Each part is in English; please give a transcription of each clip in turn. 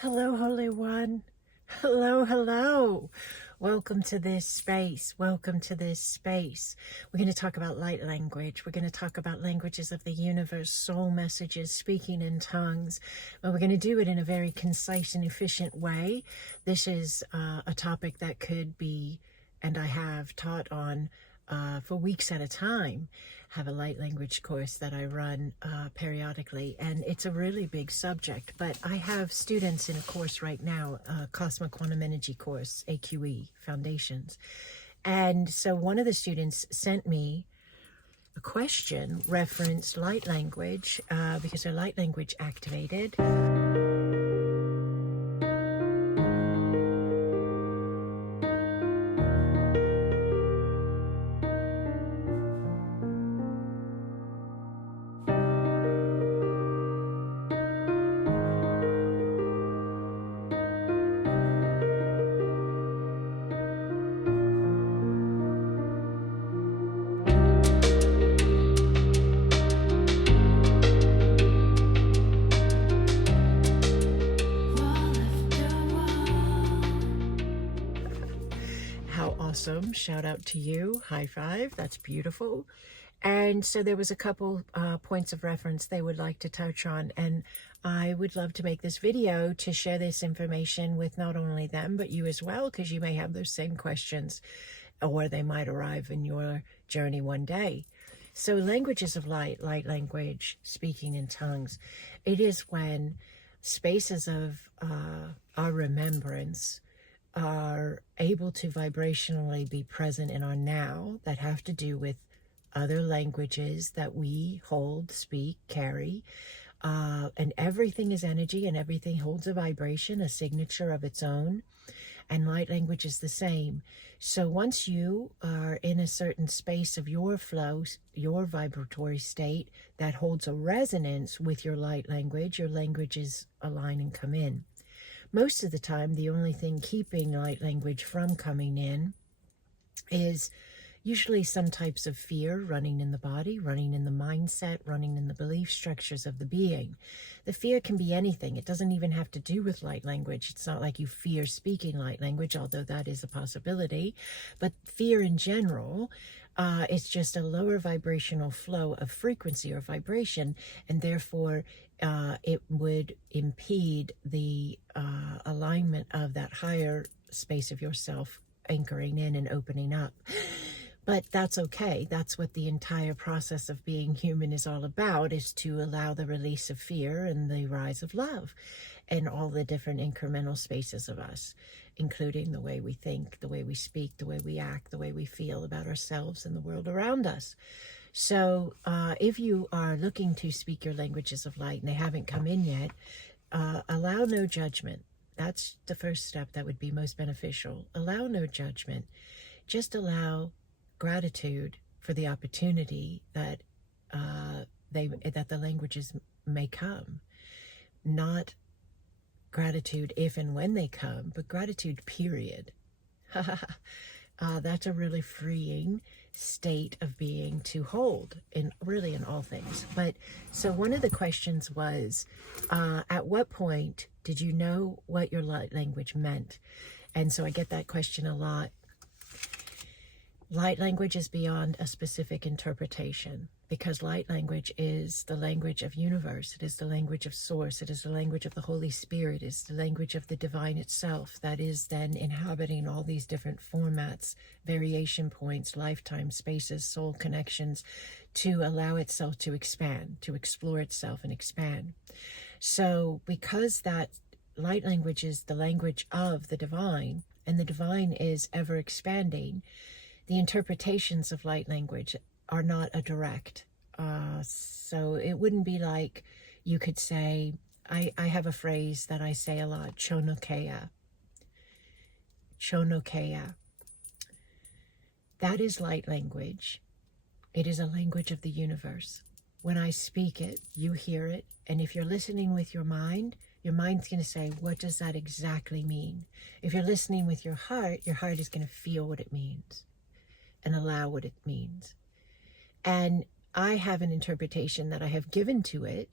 Hello, Holy One. Hello, hello. Welcome to this space. Welcome to this space. We're going to talk about light language. We're going to talk about languages of the universe, soul messages, speaking in tongues. But we're going to do it in a very concise and efficient way. This is a topic that could be, and I have taught on for weeks at a time. Have a light language course that I run periodically, and it's a really big subject, but I have students in a course right now, Acasma Quantum Energy course, AQE Foundations. And so one of the students sent me a question referenced light language because they're light language activated. Awesome. Shout out to you. High five. That's beautiful. And so there was a couple points of reference they would like to touch on, and I would love to make this video to share this information with not only them but you as well, because you may have those same questions or they might arrive in your journey one day. So languages of light language, speaking in tongues, it is when spaces of our remembrance are able to vibrationally be present in our now that have to do with other languages that we hold, speak, carry, and everything is energy and everything holds a vibration, a signature of its own, and light language is the same. So once you are in a certain space of your flow, your vibratory state that holds a resonance with your light language, your languages align and come in. Most of the time, the only thing keeping light language from coming in is usually some types of fear running in the body, running in the mindset, running in the belief structures of the being. The fear can be anything. It doesn't even have to do with light language. It's not like you fear speaking light language, although that is a possibility. But fear in general is just a lower vibrational flow of frequency or vibration, and therefore it would impede the alignment of that higher space of yourself anchoring in and opening up. But that's okay. That's what the entire process of being human is all about, is to allow the release of fear and the rise of love and all the different incremental spaces of us, including the way we think, the way we speak, the way we act, the way we feel about ourselves and the world around us. So if you are looking to speak your languages of light and they haven't come in yet, allow no judgment. That's the first step that would be most beneficial. Allow no judgment. Just allow gratitude for the opportunity that that the languages may come. Not gratitude if and when they come, but gratitude, period. That's a really freeing state of being to hold in all things. But so one of the questions was, at what point did you know what your light language meant? And so I get that question a lot. Light language is beyond a specific interpretation, because light language is the language of universe. It is the language of source. It is the language of the Holy Spirit. It is the language of the divine itself that is then inhabiting all these different formats, variation points, lifetime spaces, soul connections, to allow itself to expand, to explore itself and expand. So because that light language is the language of the divine, and the divine is ever expanding, the interpretations of light language are not a direct. So it wouldn't be like you could say, I have a phrase that I say a lot, chonokea. Chonokea. That is light language. It is a language of the universe. When I speak it, you hear it. And if you're listening with your mind's going to say, what does that exactly mean? If you're listening with your heart is going to feel what it means and allow what it means. And I have an interpretation that I have given to it,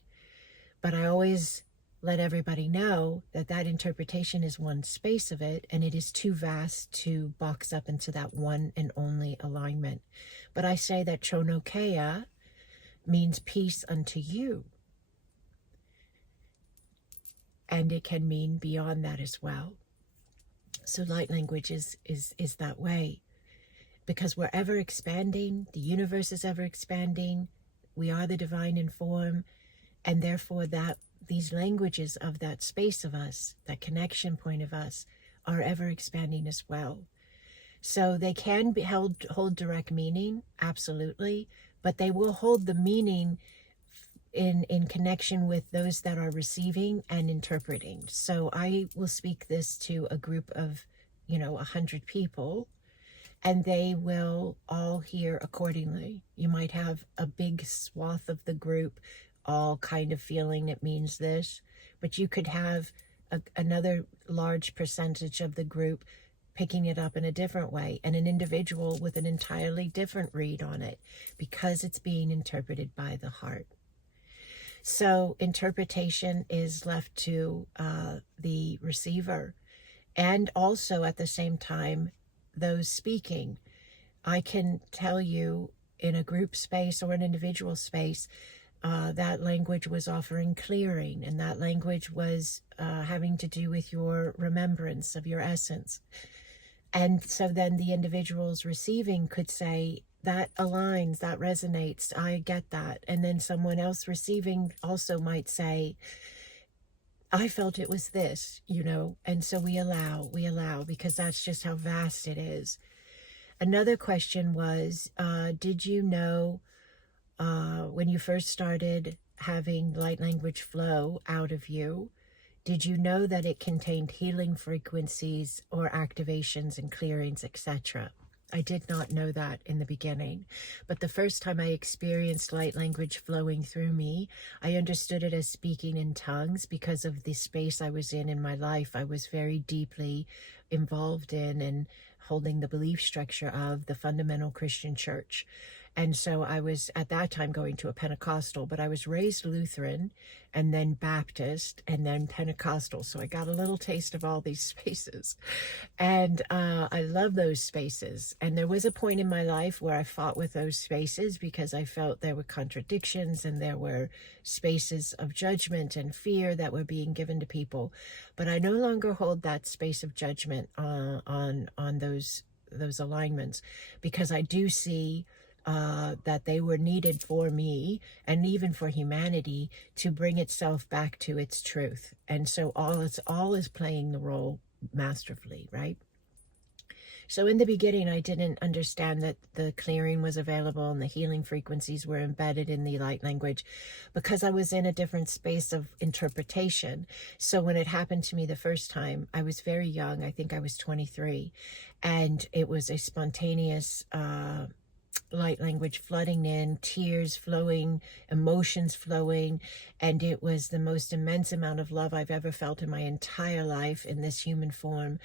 but I always let everybody know that that interpretation is one space of it, and it is too vast to box up into that one and only alignment. But I say that Chonokea means peace unto you. And it can mean beyond that as well. So light language is that way. Because we're ever expanding, the universe is ever expanding, we are the divine in form, and therefore that these languages of that space of us, that connection point of us, are ever expanding as well. So they can be hold direct meaning, absolutely, but they will hold the meaning in connection with those that are receiving and interpreting. So I will speak this to a group of, 100 people, and they will all hear accordingly. You might have a big swath of the group all kind of feeling it means this, but you could have another large percentage of the group picking it up in a different way, and an individual with an entirely different read on it, because it's being interpreted by the heart. So interpretation is left to the receiver, and also at the same time, those speaking. I can tell you in a group space or an individual space, that language was offering clearing, and that language was having to do with your remembrance of your essence. And so then the individuals receiving could say, that aligns, that resonates, I get that. And then someone else receiving also might say, I felt it was this, and so we allow, because that's just how vast it is. Another question was, did you know when you first started having light language flow out of you, did you know that it contained healing frequencies or activations and clearings, etc.? I did not know that in the beginning, but the first time I experienced light language flowing through me, I understood it as speaking in tongues because of the space I was in my life. I was very deeply involved in and holding the belief structure of the fundamental Christian church. And so I was at that time going to a Pentecostal, but I was raised Lutheran and then Baptist and then Pentecostal. So I got a little taste of all these spaces. And I love those spaces. And there was a point in my life where I fought with those spaces because I felt there were contradictions and there were spaces of judgment and fear that were being given to people. But I no longer hold that space of judgment on those alignments, because I do see that they were needed for me and even for humanity to bring itself back to its truth. And so all is playing the role masterfully, right? So in the beginning, I didn't understand that the clearing was available and the healing frequencies were embedded in the light language, because I was in a different space of interpretation. So when it happened to me the first time, I was very young. I think I was 23, and it was a spontaneous light language flooding in, tears flowing, emotions flowing, and it was the most immense amount of love I've ever felt in my entire life in this human form.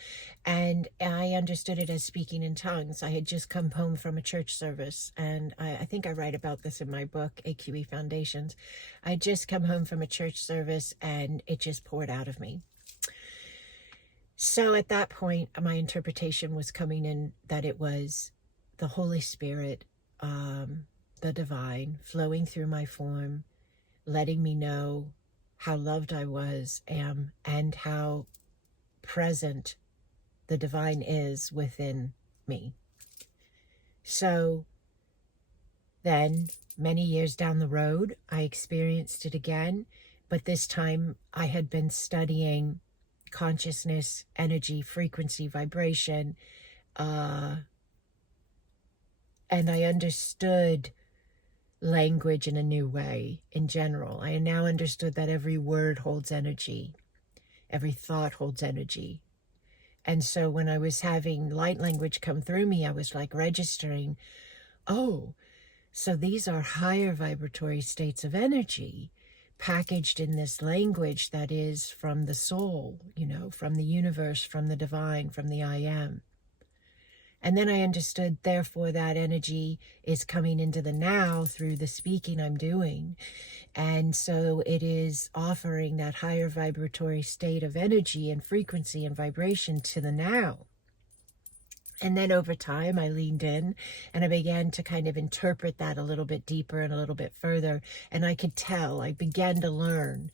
And I understood it as speaking in tongues. I had just come home from a church service, and I think I write about this in my book, AQE Foundations. I had just come home from a church service, and it just poured out of me. So at that point, my interpretation was coming in that it was the Holy Spirit, the divine, flowing through my form, letting me know how loved I am, and how present the divine is within me. So then, many years down the road, I experienced it again, but this time I had been studying consciousness, energy, frequency, vibration, and I understood language in a new way in general. I now understood that every word holds energy. Every thought holds energy. And so when I was having light language come through me, I was like registering, oh, so these are higher vibratory states of energy packaged in this language that is from the soul, from the universe, from the divine, from the I am. And then I understood, therefore, that energy is coming into the now through the speaking I'm doing. And so it is offering that higher vibratory state of energy and frequency and vibration to the now. And then over time, I leaned in and I began to kind of interpret that a little bit deeper and a little bit further. And I could tell, I began to learn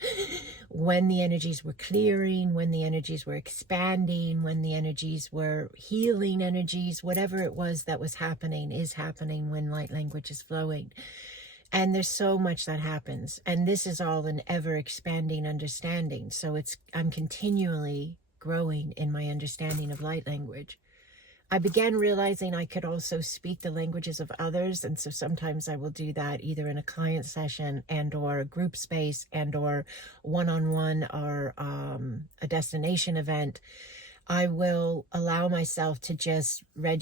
when the energies were clearing, when the energies were expanding, when the energies were healing energies, whatever it was that was happening is happening when light language is flowing. And there's so much that happens. And this is all an ever expanding understanding. So I'm continually growing in my understanding of light language. I began realizing I could also speak the languages of others. And so sometimes I will do that either in a client session and or a group space and or one-on-one or a destination event. I will allow myself to just read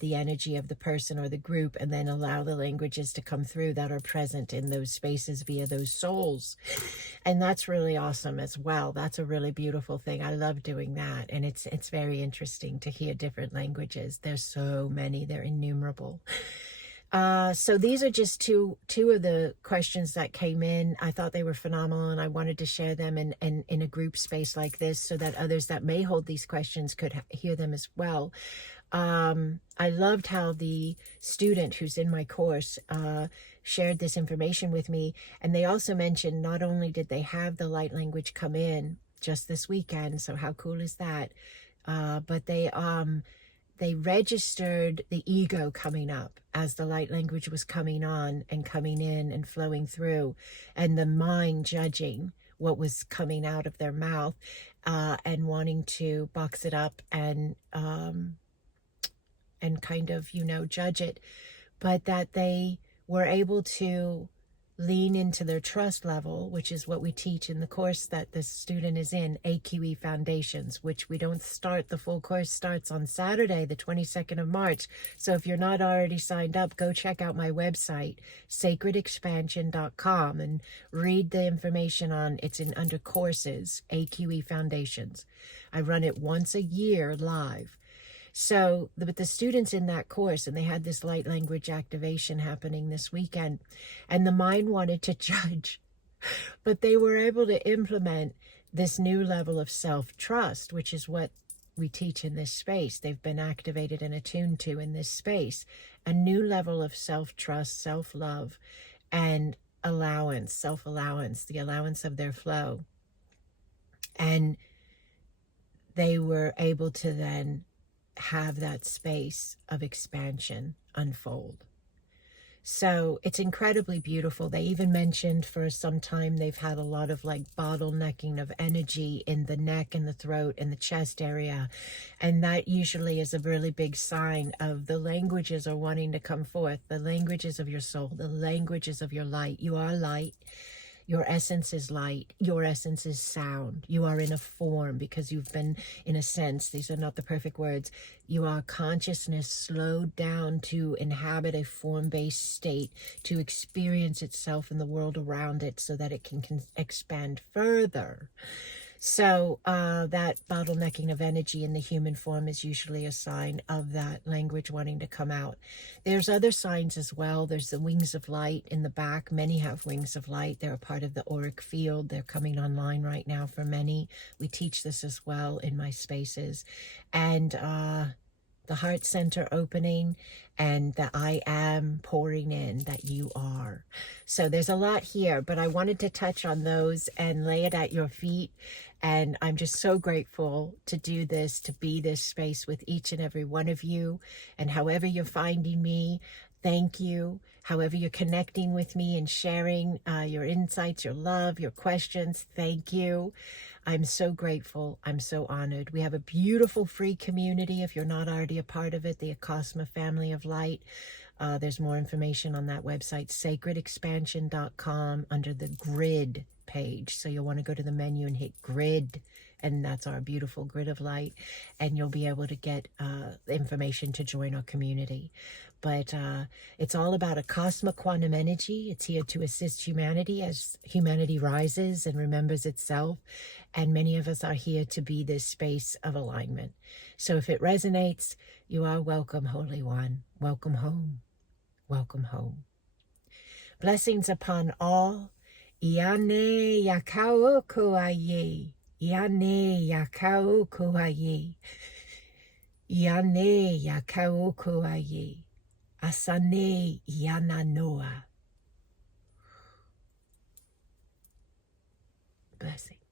the energy of the person or the group, and then allow the languages to come through that are present in those spaces via those souls. And that's really awesome as well. That's a really beautiful thing. I love doing that. And it's very interesting to hear different languages. There's so many, they're innumerable. So these are just two of the questions that came in. I thought they were phenomenal, and I wanted to share them in a group space like this so that others that may hold these questions could hear them as well. I loved how the student who's in my course shared this information with me. And they also mentioned not only did they have the light language come in just this weekend, so how cool is that? But they registered the ego coming up as the light language was coming on and coming in and flowing through, and the mind judging what was coming out of their mouth and wanting to box it up and kind of, judge it, but that they were able to lean into their trust level, which is what we teach in the course that the student is in, AQE Foundations, which we don't start. The full course starts on Saturday, the 22nd of March. So if you're not already signed up, go check out my website, sacredexpansion.com, and read the information under courses, AQE Foundations. I run it once a year live. So the students in that course, and they had this light language activation happening this weekend, and the mind wanted to judge, but they were able to implement this new level of self-trust, which is what we teach in this space. They've been activated and attuned to in this space, a new level of self-trust, self-love, and allowance, self-allowance, the allowance of their flow. And they were able to then have that space of expansion unfold. So it's incredibly beautiful. They even mentioned for some time they've had a lot of bottlenecking of energy in the neck and the throat and the chest area. And that usually is a really big sign of the languages are wanting to come forth, the languages of your soul, the languages of your light. You are light. Your essence is light. Your essence is sound. You are in a form because you've been, in a sense, these are not the perfect words, you are consciousness slowed down to inhabit a form-based state, to experience itself in the world around it so that it can expand further. So that bottlenecking of energy in the human form is usually a sign of that language wanting to come out. There's other signs as well. There's the wings of light in the back. Many have wings of light. They're a part of the auric field. They're coming online right now for many. We teach this as well in my spaces. And the heart center opening, and the I am pouring in, that you are. So there's a lot here, but I wanted to touch on those and lay it at your feet. And I'm just so grateful to do this, to be this space with each and every one of you. And however you're finding me, thank you. However you're connecting with me and sharing your insights, your love, your questions, thank you. I'm so grateful. I'm so honored. We have a beautiful free community. If you're not already a part of it, the Acasma Family of Light. There's more information on that website, sacredexpansion.com, under the grid page. So you'll want to go to the menu and hit grid, and that's our beautiful grid of light, and you'll be able to get information to join our community. But it's all about Acasma quantum energy. It's here to assist humanity as humanity rises and remembers itself. And many of us are here to be this space of alignment. So if it resonates, you are welcome, Holy One. Welcome home. Welcome home. Blessings upon all. Iane yakao koaye. Iane yakao koaye. Iane yakao koaye. Asane yana noa. Blessings.